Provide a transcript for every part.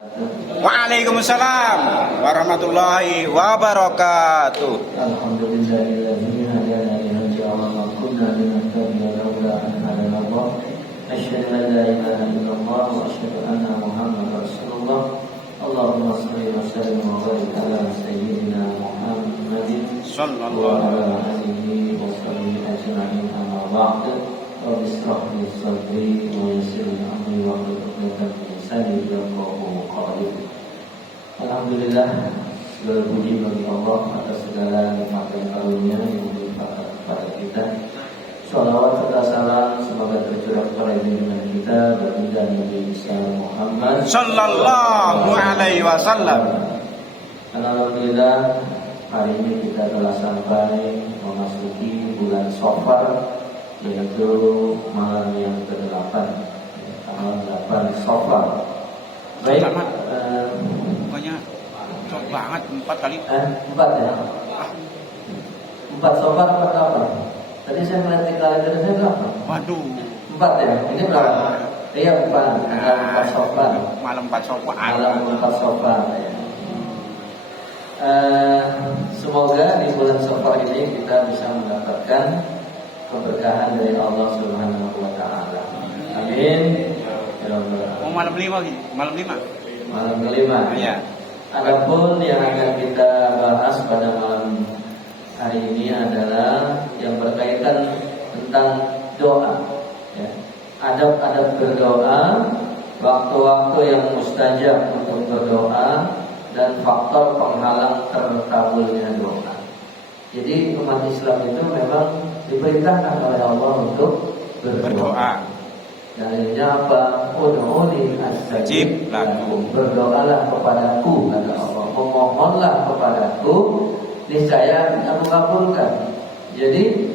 Waalaikumsalam warahmatullahi wabarakatuh. Alhamdulillahilladzi hadana li hadza wa ma kunna linahtadiya laula an hadana Allah. Asyhadu an la ilaha illallah wa asyhadu anna Muhammadar Rasulullah. Allahumma shalli wa sallim wa barik ala sayyidina Muhammadin Sallallahu wa ala alihi wa sahbihi ajma'in. Amma ba'd. Rabbi ishrah li sadri wa yassir li amri wa hlul 'uqdatam min lisani yafqahu qawli. Alhamdulillah, segala puji bagi Allah atas segala nikmat dan karunia yang dilimpahkan kepada kita. Shalawat serta salam semoga tercurah kepada junjungan kita baginda Nabi besar Muhammad Sallallahu alaihi wasallam. Alhamdulillah, hari ini kita telah sampai memasuki bulan Safar, yaitu malam yang ke-8, tanggal 8 Safar. Baik, Pokoknya cocok banget 4 kali. 4 ya. 4 Safar apa? Tadi saya melihat di kalender saya berapa? Waduh. 4 ya. Ini berapa? Iya, 4. Tanggal 4 Safar. Malam 4 Safar. Malam 4 Safar ya. Semoga di bulan Safar ini kita bisa mendapatkan keberkahan dari Allah Subhanahu wa taala. Amin. Ya Allah. Oh, malam 5 lagi. Malam 5. Malam kelima. Iya. Adapun yang akan kita bahas pada malam hari ini adalah yang berkaitan tentang doa. Ya. Adab-adab berdoa, waktu-waktu yang mustajab untuk berdoa, dan faktor penghalang terkabulnya doa. Jadi umat Islam itu memang diperintahkan oleh Allah untuk berdoa. Dalilnya apa? Ud'uni astajib lakum. Berdoalah kepadaku, kata Allah. Memohonlah kepadaku, niscaya aku kabulkan. Jadi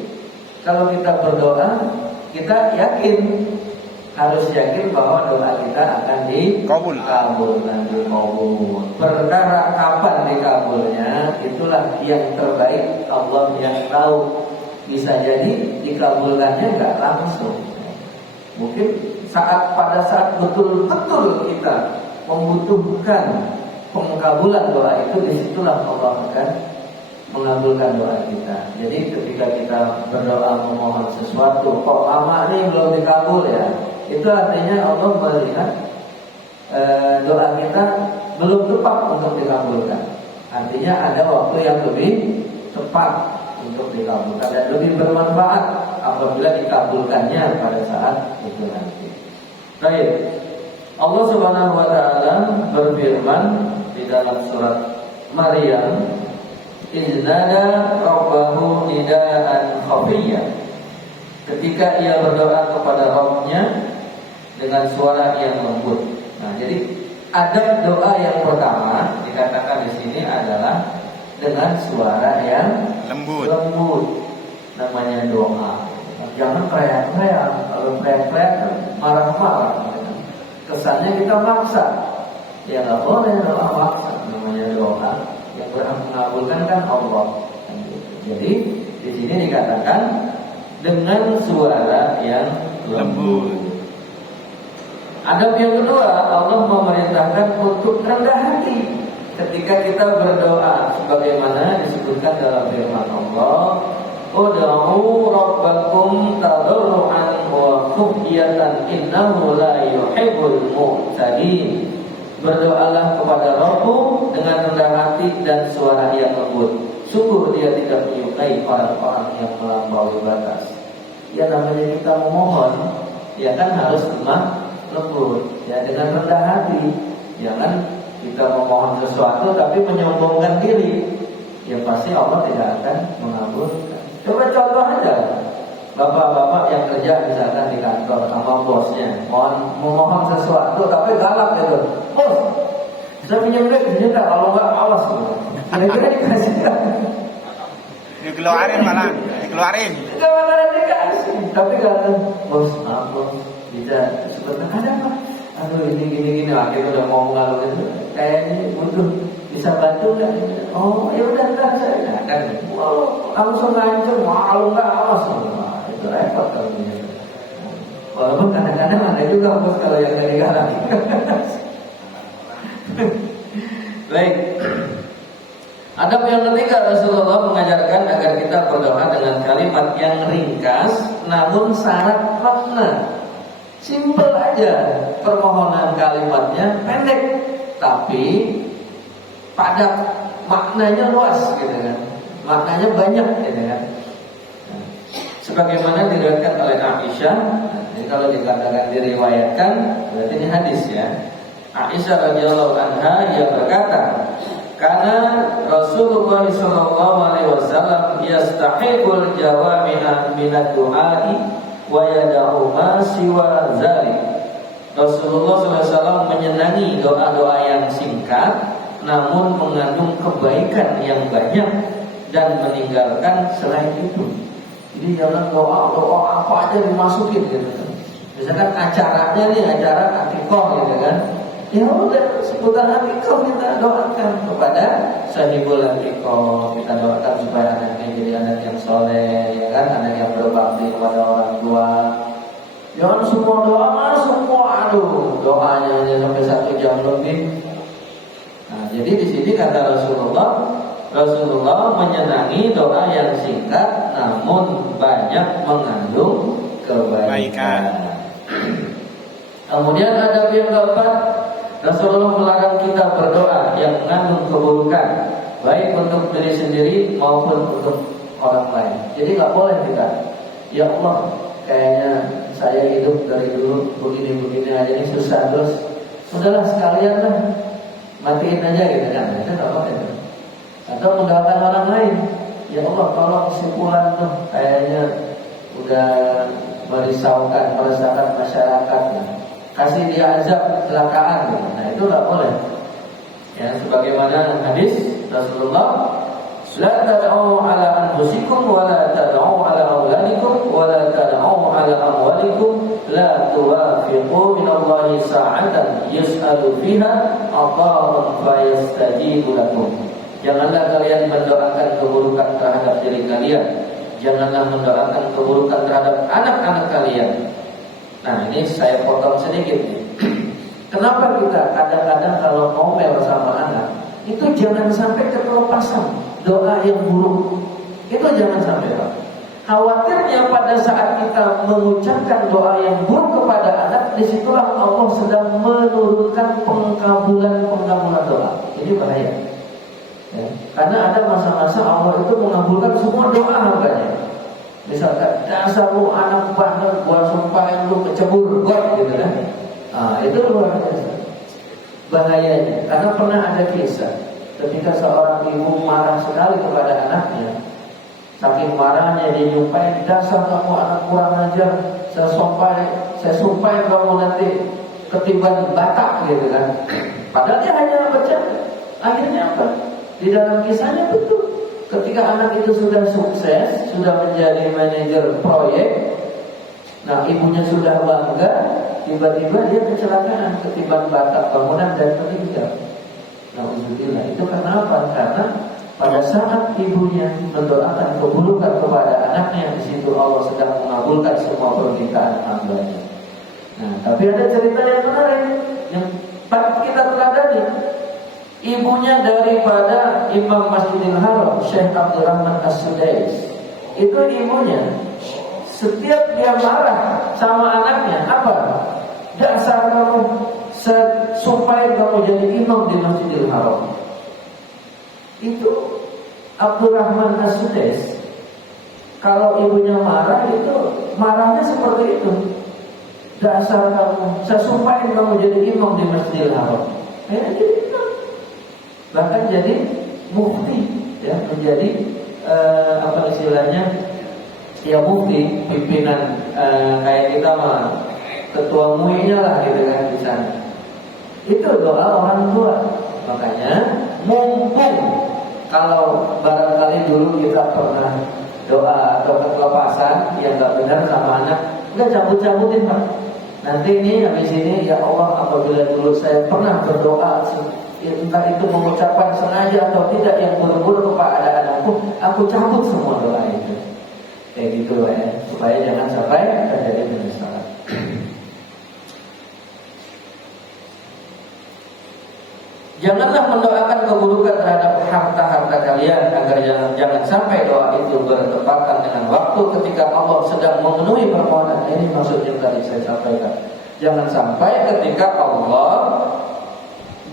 kalau kita berdoa, kita yakin, harus yakin bahwa doa kita akan dikabulkan. Perkara kapan dikabulnya, itulah yang terbaik, Allah yang tahu. Bisa jadi dikabulkannya nggak langsung. Mungkin pada saat betul-betul kita membutuhkan pengkabulan doa itu, disitulah Allah akan mengabulkan doa kita. Jadi ketika kita berdoa memohon sesuatu, kok lama nih belum dikabul ya, itu artinya Allah melihat doa kita belum tepat untuk dikabulkan. Artinya ada waktu yang lebih tepat untuk dikabulkan dan lebih bermanfaat apabila dikabulkannya pada saat itu nanti. Baik, Allah Subhanahu wa taala berfirman di dalam surat Maryam, "Iznada rabbahu nidaan khafiyya." Ketika ia berdoa kepada Rabb-nya dengan suara yang lembut. Nah, jadi adab doa yang pertama dikatakan di sini adalah dengan suara yang lembut. Namanya doa. Jangan teriak-teriak. Kalau teriak-teriak marah-marah. Kesannya kita maksa. Ya nggak boleh doa maksa. Namanya doa yang berhak mengabulkan kan Allah. Jadi di sini dikatakan dengan suara yang lembut. Adab yang kedua, Allah memerintahkan untuk rendah hati ketika kita berdoa, sebagaimana disebutkan dalam firman Allah, "Ud'u rabbakum tadarruan wa khufyatan innahu la yuhibbul mu'tadin." Berdoalah kepada Rabbmu dengan rendah hati dan suara yang lembut. Sungguh dia tidak menyukai orang-orang yang melampaui batas. Ya namanya kita memohon, ya kan harus lemah lembut, ya dengan rendah hati. Jangan kita memohon sesuatu tapi menyombongkan diri, ya pasti Allah tidak akan mengabulkan. Coba contoh aja, bapak-bapak yang kerja misalkan di kantor sama bosnya, memohon sesuatu tapi galak gitu. Bos, bisa pinjam duit, pinjam tak? Kalau nggak awas, kira-kira dikasih kan? Dikeluarin malah, dikeluarin. Dikeluarin dikasih, tapi kalau bos, maaf bos, bisa sebentar ada apa? Aduh ini akhirnya udah mau ngalu gitu, kayaknya butuh, bisa bantu nggak? Oh ya udah ntar saya kan, langsung ngancur, malu nggak awas, itu repot kalau punya. Walaupun kadang-kadang ada juga bos kalau yang dari galak. Baik. Adab yang ketiga, Rasulullah mengajarkan agar kita berdoa dengan kalimat yang ringkas namun syarat makna. Simpel aja permohonan kalimatnya, pendek tapi padat, maknanya luas gitu kan. Maknanya banyak gitu kan. Sebagaimana diriwayatkan oleh Aisyah. Jadi kalau dikatakan diriwayatkan berarti ini hadis ya. Aisyah radhiyallahu anha yang berkata, karena Rasulullah sallallahu alaihi wasallam yastahibul jawami'a minad du'ai wa yada'u ma siwa dzalik. Rasulullah SAW menyenangi doa-doa yang singkat namun mengandung kebaikan yang banyak dan meninggalkan selain itu. Jadi jangan doa apa aja dimasukin gitu kan. Misalkan acaranya nih acara akikah gitu kan. Ya udah seputar akikah kita doakan kepada sahibul akikah, kita doakan supaya anaknya jadi anak yang soleh, ya kan, anak yang berbakti kepada orang tua. Jangan semua doa semua doanya hanya sampai 1 jam lebih. Nah, jadi di sini kata Rasulullah menyenangi doa yang singkat namun banyak mengandung kebaikan. Kemudian adab yang keempat, Rasulullah melarang kita berdoa yang mengandung keburukan, baik untuk diri sendiri maupun untuk orang lain. Jadi nggak boleh kita, ya Allah, kayaknya saya hidup dari dulu begini-begini aja ini susah terus, sudahlah sekalian lah, matiin aja gitu kan, itu nggak boleh. Atau mendoakan orang lain, ya Allah kalau kesimpulan tuh kayaknya udah merisaukan masyarakat, kasih dia azab kecelakaan gitu. Nah itu nggak boleh. Ya sebagaimana hadis Rasulullah, la tad'u ala anfusikum wa la tad'u ala auladikum wa la tad'u ala amwalikum la tuwafiqu min Allahi sa'atan yus'alu fiha ata'un fayastajibu lakum. Janganlah kalian mendoakan keburukan terhadap diri kalian. Janganlah mendoakan keburukan terhadap anak-anak kalian. Nah ini saya potong sedikit nih. Kenapa kita kadang-kadang kalau ngomel sama anak itu jangan sampai keterlepasan doa yang buruk. Itu jangan sampai Pak. Khawatirnya pada saat kita mengucapkan doa yang buruk kepada anak, disitulah Allah sedang menurunkan pengkabulan doa. Ini bahaya ya. Karena ada masa-masa Allah itu mengabulkan semua doa hambanya. Misalkan dasar lu anak banget, gua sumpahin lu kecebur got gitu kan. Nah, itu luar biasa bahayanya. Karena pernah ada kisah ketika seorang ibu marah sekali kepada anaknya. Saking marahnya dia nyumpahin, dasar kamu anak kurang ajar, saya sumpahin kamu nanti ketiban batak gitu kan. Padahal dia hanya bercanda. Akhirnya apa? Di dalam kisahnya betul. Ketika anak itu sudah sukses, sudah menjadi manajer proyek, nah ibunya sudah bangga, tiba-tiba dia kecelakaan, ketiban batak bangunan dan meninggal. Alhamdulillah. Itu kenapa? Karena pada saat ibunya mendoakan keburukan kepada anaknya, di situ Allah sedang mengabulkan semua permintaan hambanya. Nah, tapi ada cerita yang menarik yang patut kita teladani. Ibunya daripada Imam Masjidil Haram, Syekh Abdurrahman As-Sudais. Itu ibunya setiap dia marah sama anaknya, apa? Dasar kamu, sumpahin kamu jadi imam di Masjidil Haram. Itu Abdurrahman As-Sudais. Kalau ibunya marah itu marahnya seperti itu. Dasar kamu, saya sumpahin kamu jadi imam di Masjidil Haram. Jadi imam. Bahkan jadi mufti, ya, menjadi apa istilahnya? Ya mufti, pimpinan kayak kita mah ketua MUI-nya lah gitu kan di sana. Itu doa orang tua. Makanya mumpung kalau barangkali dulu kita pernah doa atau kelepasan yang nggak benar sama anak, nggak cabut-cabutin Pak. Nanti ini habis ini, ya Allah, apabila dulu saya pernah berdoa, entah itu mengucapkan sengaja atau tidak yang buruk-buruk kepada anakku, aku cabut semua doa itu. Kayak gitu ya, supaya jangan sampai terjadi penyesalan. Janganlah mendoakan keburukan terhadap harta-harta kalian, agar jangan sampai doa itu bertepatan dengan waktu ketika Allah sedang memenuhi permohonan. Ini maksudnya tadi saya sampaikan. Jangan sampai ketika Allah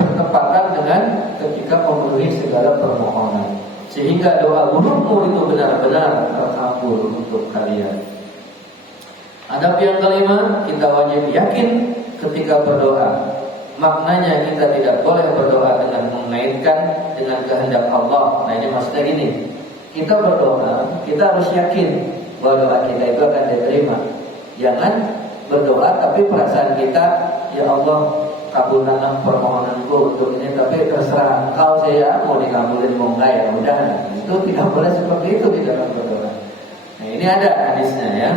bertepatan dengan ketika memenuhi segala permohonan, sehingga doa burukmu itu benar-benar terkabul untuk kalian. Adab yang kelima, kita wajib yakin ketika berdoa. Maknanya kita tidak boleh berdoa dengan mengaitkan dengan kehendak Allah. Nah, ini maksudnya gini, kita berdoa, kita harus yakin bahwa doa kita itu akan diterima. Jangan berdoa tapi perasaan kita, ya Allah, kabulkanlah permohonanku untuk ini, tapi terserah Engkau, saya mau dikabulin mau enggak ya udah. Itu tidak boleh seperti itu di dalam berdoa. Nah, ini ada hadisnya ya.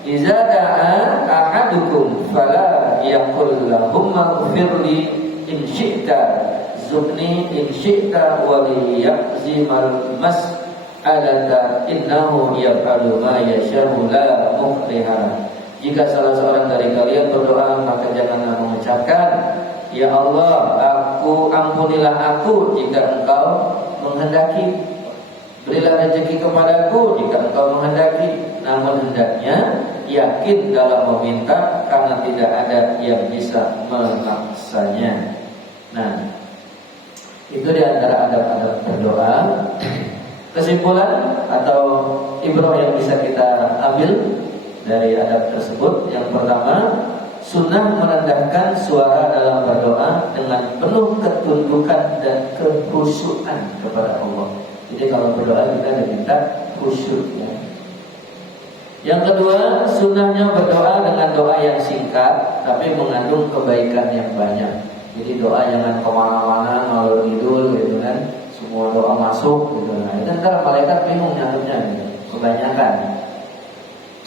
Iza da'a ahadukum fala yaqul lahumma ighfirli in syi'ta zubni in syi'ta wa liyahzimal mas'alata innahu yaf'alu ma yasha'u la mukriha. Jika salah seorang dari kalian berdoa, maka janganlah mengucapkan, ya Allah, ampunilah aku jika Engkau menghendaki, berilah rezeki kepadaku jika Engkau menghendaki. Namun hendaknya yakin dalam meminta, karena tidak ada yang bisa memaksanya. Nah, itu di antara adab-adab berdoa. Kesimpulan atau ibrah yang bisa kita ambil dari adab tersebut, yang pertama, sunnah merendahkan suara dalam berdoa dengan penuh ketundukan dan kekhusyukan kepada Allah. Jadi kalau berdoa kita diminta khusyuk ya. Yang kedua, sunnahnya berdoa dengan doa yang singkat tapi mengandung kebaikan yang banyak. Jadi doa jangan kemana-mana ngalur ngidul gitu kan, semua doa masuk gitu. Nah, itu ntar malaikat bingung nyaturnya gitu, kebanyakan.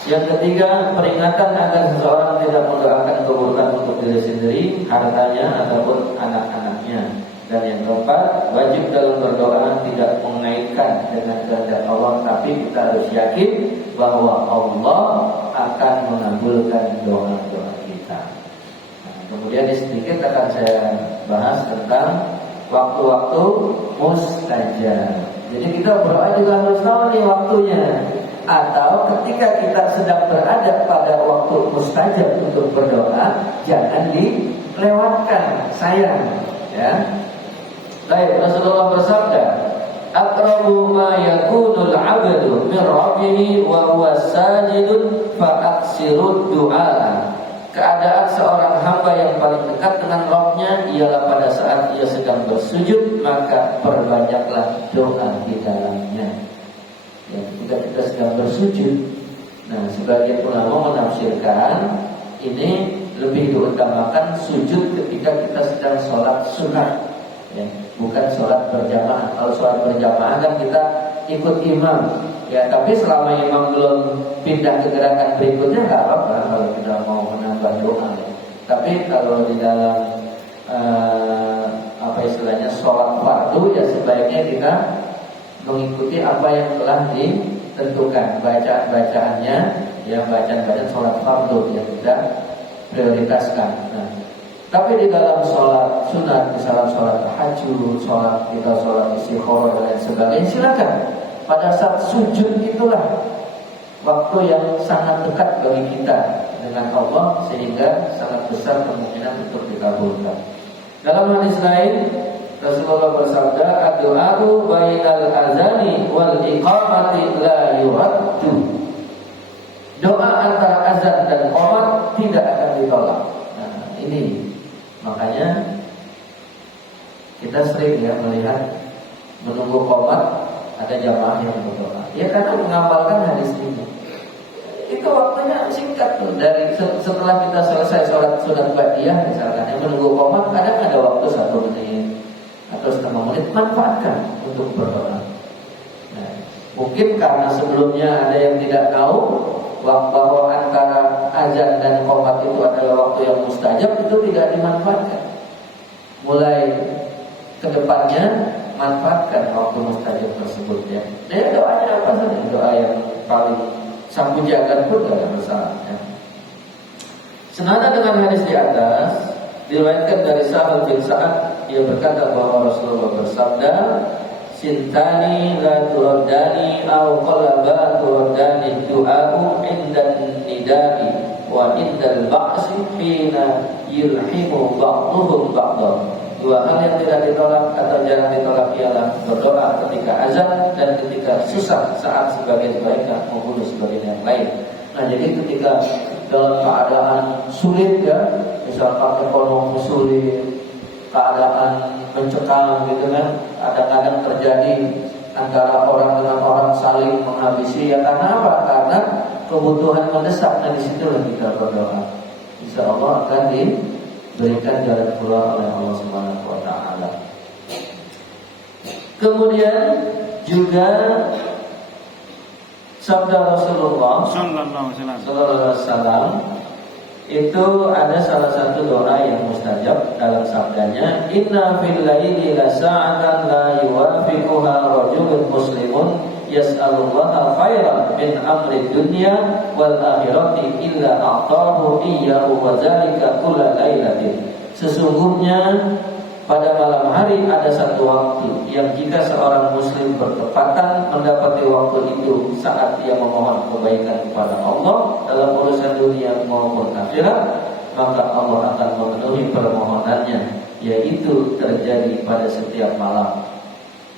Yang ketiga, peringatan agar seseorang tidak mendoakan keburukan untuk diri sendiri, hartanya ataupun anak-anaknya. Dan yang keempat, wajib dalam berdoa tidak mengaitkan dengan kehendak Allah, tapi kita harus yakin bahwa Allah akan mengabulkan doa-doa kita. Nah, kemudian sedikit akan saya bahas tentang waktu-waktu mustajab. Jadi kita berdoa juga harus tahu nih waktunya. Atau ketika kita sedang berada pada waktu mustajab untuk berdoa, jangan dilewatkan, sayang ya. Baik, Rasulullah bersabda, aqrabu ma yakunul 'abdu min rabbih wa huwa sajidun fa aksirud du'a. Keadaan seorang hamba yang paling dekat dengan Rabb-nya ialah pada saat ia sedang bersujud, maka perbanyaklah doa di dalamnya. Ya, ketika kita sedang bersujud. Nah, sebagian ulama menafsirkan ini lebih diutamakan sujud ketika kita sedang sholat sunat. Ya, bukan sholat berjamaah. Kalau sholat berjamaah kan kita ikut imam, ya. Tapi selama imam belum pindah ke gerakan berikutnya nggak apa-apa kalau kita mau menambah doa. Ya. Tapi kalau di dalam apa istilahnya sholat fardu, ya sebaiknya kita mengikuti apa yang telah ditentukan bacaan-bacaannya, ya bacaan-bacaan sholat fardu yang kita prioritaskan. Nah, tapi di dalam sholat sunat, misalnya sholat tahajud, sholat istikharah dan lain sebagainya, silakan. Pada saat sujud itulah waktu yang sangat dekat bagi kita dengan Allah, sehingga sangat besar kemungkinan untuk dikabulkan. Dalam hadis lain, Rasulullah bersabda, "Ad-du'a'u bainal azani wal iqamati la yuraddu." Doa antara azan dan qomat tidak akan ditolak. Nah, ini makanya kita sering ya melihat menunggu qomat ada jamaah yang berdoa. Ya karena mengamalkan hadis ini. Itu waktunya singkat tuh, dari setelah kita selesai sholat sunat ba'diyah misalkan, yang menunggu qomat kadang ada waktu 1 menit atau setengah menit, manfaatkan untuk berdoa. Nah, mungkin karena sebelumnya ada yang tidak tahu bahwa antara azan dan qomat itu adalah waktu yang mustajab, itu tidak dimanfaatkan. Mulai kedepannya manfaatkan waktu mustajab tersebut ya. Dia doanya apa saja, doa yang paling sambujagan pun tidak ada masalah ya. Senada dengan hadis di atas, Diriwayatkan dari Sahal bin Sa'ad, ia berkata bahwa Rasulullah bersabda, "Sintani la turaddani aw qalaba turaddani du'a'u indan nidai wa indal ba'si hina yulhimu ba'duhum ba'dha." Dua hal yang tidak ditolak atau jarang ditolak ialah berdoa ketika azan dan ketika susah saat sebagian mereka membunuh sebagian yang lain. Nah, jadi ketika dalam keadaan sulit ya, misalkan ekonomi sulit, keadaan mencekam gitu kan, kadang-kadang terjadi antara orang dengan orang saling menghabisi ya, karena apa? Karena kebutuhan mendesak. Nah, disitulah kita berdoa, insya Allah akan diberikan jalan keluar oleh Allah Subhanahu wa Ta'ala. Kemudian juga sabda Rasulullah Sallallahu Alaihi Wasallam itu ada salah satu doa yang mustajab dalam sabdanya, "Inna fil laili la sa'atan la yuwafiquha rajulun muslimun yas'alullaha khairan min amri dunya wal akhirati illa a'tahu iyyahu wa dzalika kulla lailatin." Sesungguhnya pada malam hari ada satu waktu yang jika seorang muslim bertepatan mendapati waktu itu saat dia memohon kebaikan kepada Allah dalam urusan dunia maupun akhirat, maka Allah akan memenuhi permohonannya, yaitu terjadi pada setiap malam.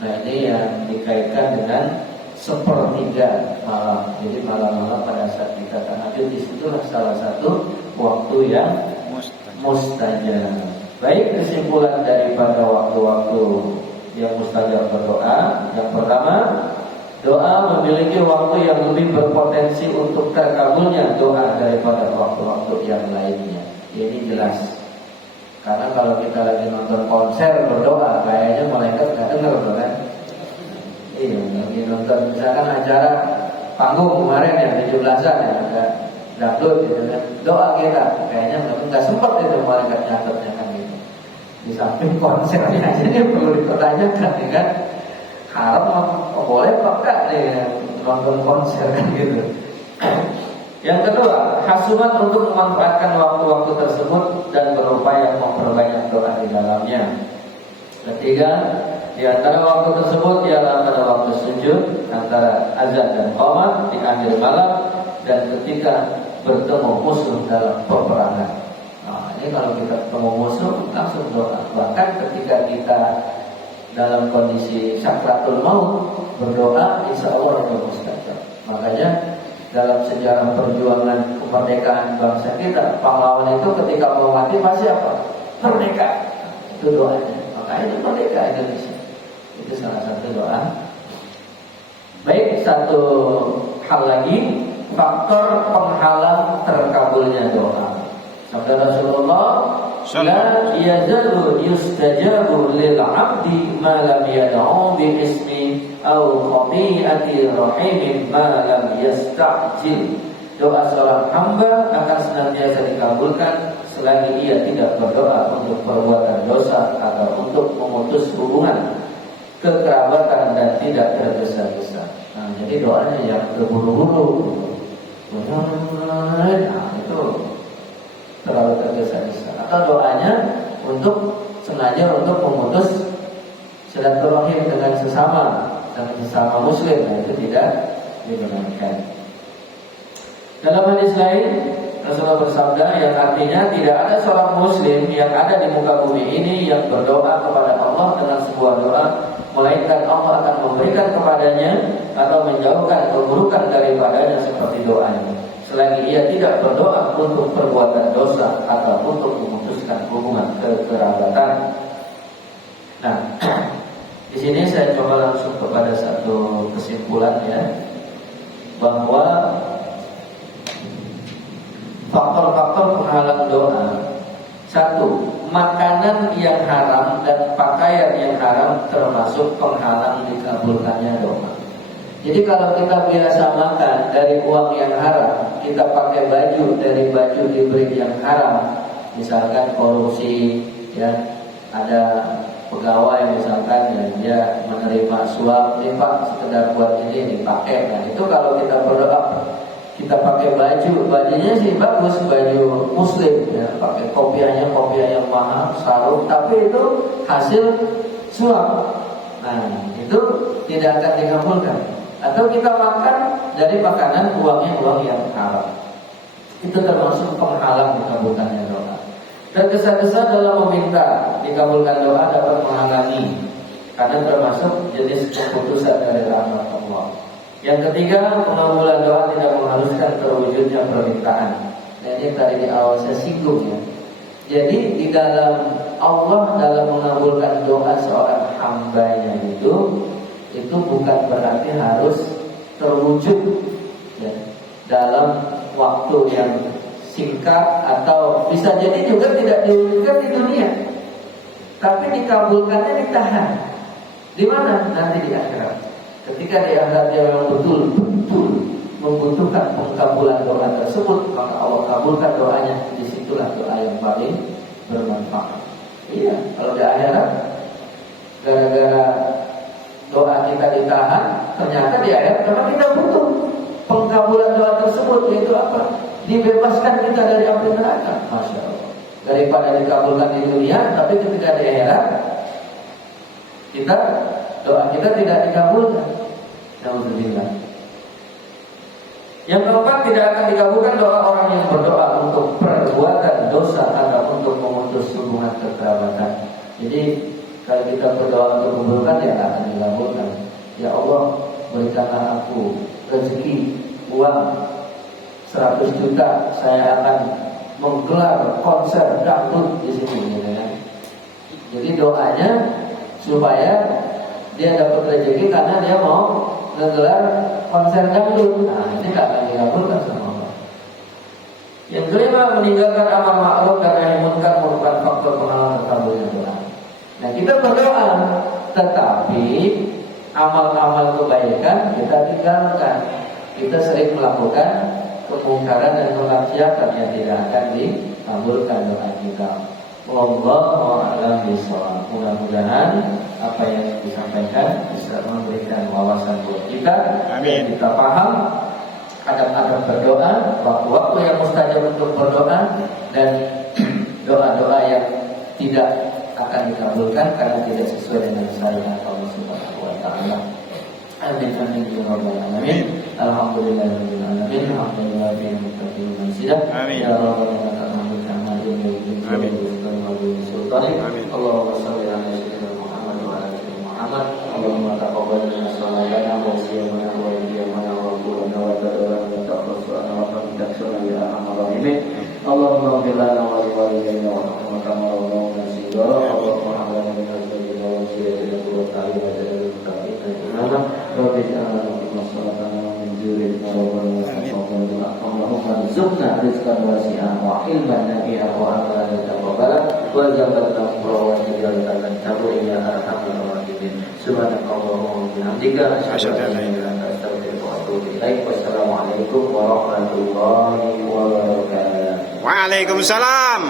Nah, ini yang dikaitkan dengan sepertiga malam. Jadi malam-malam pada saat kita tahajud, disitulah salah satu waktu yang mustajab. Baik, kesimpulan daripada waktu-waktu yang mustajab berdoa. Yang pertama, doa memiliki waktu yang lebih berpotensi untuk terkabulnya doa daripada waktu-waktu yang lainnya. Ini jelas. Karena kalau kita lagi nonton konser berdoa, kayaknya malaikat nggak dengar, kan? Iya, lagi nonton misalkan acara panggung kemarin yang 17-an ya, ada dangdut gitu kan. Doa kita kayaknya nggak sempat itu malaikat nyatetnya kan gitu. Di samping konsernya aja ini perlu dipertanyakan ya kan. Haram boleh apa enggak nih nonton konser kan gitu. Yang kedua, hasuman untuk memanfaatkan waktu-waktu tersebut dan berupaya memperbanyak doa di dalamnya. Ketiga, di antara waktu tersebut ialah pada waktu sujud, antara azan dan qomat di akhir malam, dan ketika bertemu musuh dalam peperangan. Nah, ini kalau kita ketemu musuh langsung doa. Bahkan ketika kita dalam kondisi sakratul maut berdoa, insya Allah itu mustajab. Makanya dalam sejarah perjuangan kemerdekaan bangsa kita, pahlawan itu ketika mau mati pasti apa? Merdeka. Itu doanya. Makanya itu merdeka Indonesia. Itu salah satu doa. Baik, satu hal lagi, faktor penghalang terkabulnya doa. Sabda Rasulullah, la yazalu yustajabu lil 'abdi ma lam yad'u bi ismi aw qati'ati rahimin ma lam yasta'jil. Doa seorang hamba akan senantiasa dikabulkan selagi ia tidak berdoa untuk perbuatan dosa atau untuk memutus hubungan kekerabatan dan tidak tergesa-gesa. Nah, jadi doanya yang terburu-buru, nah, itu terlalu tergesa-gesa. Atau doanya untuk sengaja untuk memutus silaturahim dengan sesama muslim, nah itu tidak dibenarkan. Dalam hadis lain Rasulullah bersabda yang artinya tidak ada seorang muslim yang ada di muka bumi ini yang berdoa kepada Allah dengan sebuah doa, melainkan Allah akan memberikan kepadanya atau menjauhkan keburukan daripadanya seperti doanya, selagi ia tidak berdoa untuk perbuatan dosa atau untuk memutuskan hubungan kekerabatan. Nah, di sini saya coba langsung kepada satu kesimpulan ya, bahwa faktor-faktor penghalang doa. Satu, makanan yang haram dan pakaian yang haram termasuk penghalang dikabulkannya doa. Jadi kalau kita biasa makan dari uang yang haram, kita pakai baju dari baju diberi yang haram, misalkan korupsi, ya, ada pegawai misalkan ya, dia menerima suap, nih Pak, sekedar buat ini dipakai. Nah, itu kalau kita berdoa, kita pakai bajunya sih bagus, baju muslim ya, pakai kopiahnya kopiah yang mahal, sarung, tapi itu hasil suap. Nah, itu tidak akan dikabulkan. Atau kita makan dari makanan uangnya uang yang haram. Itu termasuk penghalang dikabulkannya doa. Tergesa-gesa dalam meminta dikabulkan doa dapat menghalangi, karena termasuk jenis keputusan dari rahmat Allah. Yang ketiga, pengabulan doa tidak mengharuskan terwujudnya permintaan. Nah, ini tadi di awal saya singgung ya. Jadi di dalam Allah dalam mengabulkan doa seorang hambanya itu bukan berarti harus terwujud ya, dalam waktu yang singkat, atau bisa jadi juga tidak diwujudkan di dunia, tapi dikabulkannya ditahan. Di mana? Nanti di akhirat. Ketika di akhirat dia memang betul-betul membutuhkan pengkabulan doa tersebut, maka Allah kabulkan doanya. Disitulah doa yang paling bermanfaat. Iya, kalau di akhirat gara-gara doa kita ditahan, ternyata di akhirat memang kita butuh pengkabulan doa tersebut, yaitu apa? Dibebaskan kita dari api neraka. Masya Allah. Daripada dikabulkan di dunia, tapi ketika di akhirat doa kita tidak dikabulkan. Alhamdulillah. Yang keempat, tidak akan dikabulkan doa orang yang berdoa untuk perbuatan dosa atau untuk memutus hubungan kekerabatan. Jadi kalau kita berdoa untuk kebaikan, ya akan dikabulkan. Ya Allah, berikanlah aku rezeki uang 100 juta, saya akan menggelar konser dangdut di sini, gitu kan. Jadi doanya supaya dia dapat rezeki karena dia mau menggelar konser dangdut. Nah, ini tidak akan dikabulkan sama Allah. Yang kelima, meninggalkan amal ma'ruf dan nahi munkar merupakan faktor penghalang terkabulnya doa. Nah, kita berdoa, tetapi amal-amal kebaikan kita tinggalkan. Kita sering melakukan kemungkaran dan kemaksiatan yang tidak akan dikabulkan doa kita. Wallahu a'lam bishawab. Mudah-mudahan apa yang disampaikan bisa memberikan wawasan buat kita. Amin. Dan kita paham adab-adab berdoa, waktu-waktu yang mustajab untuk berdoa, dan doa-doa yang tidak akan dikabulkan karena tidak sesuai dengan syariat Allah Subhanahu wa taala. Amin amin ya rabbal alamin. Alhamdulillahirabbil alamin. Alhamdulillah bil muttaqin nasidah. Ya rabbal alamin. Amin. Allahumma shalli ala sayyidina Muhammad wa ala ali Muhammad. Allahumma taqabbal minna salatana wa siyamana wa qiyamana wa qulana wa tadallana wa taqabbal wa taqabbal ya arhamar rahimin. Allahumma ighfir lana wa li walidayna wa rahmana kama rabbana shighara. Allahumma hawala min al-jannati wa ziyadina wa ta'ala wa jalal ta'ala. Rabbi ja'alna min salatana min dzurriyyatina rabbana taqabbal. Allahumma rizqna rizqan wasi'an wa ilman nafi'an wa amalan taqabbala wa jannatan wa jalatan tabu ya arhamar rahimin. Subhanakallahumma wa bihamdika asyhadu an la ilaha illa anta astaghfiruka wa atubu ilaik. Wassalamualaikum warahmatullahi wabarakatuh. Waalaikumsalam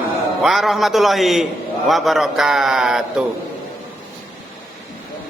warahmatullahi wabarakatuh.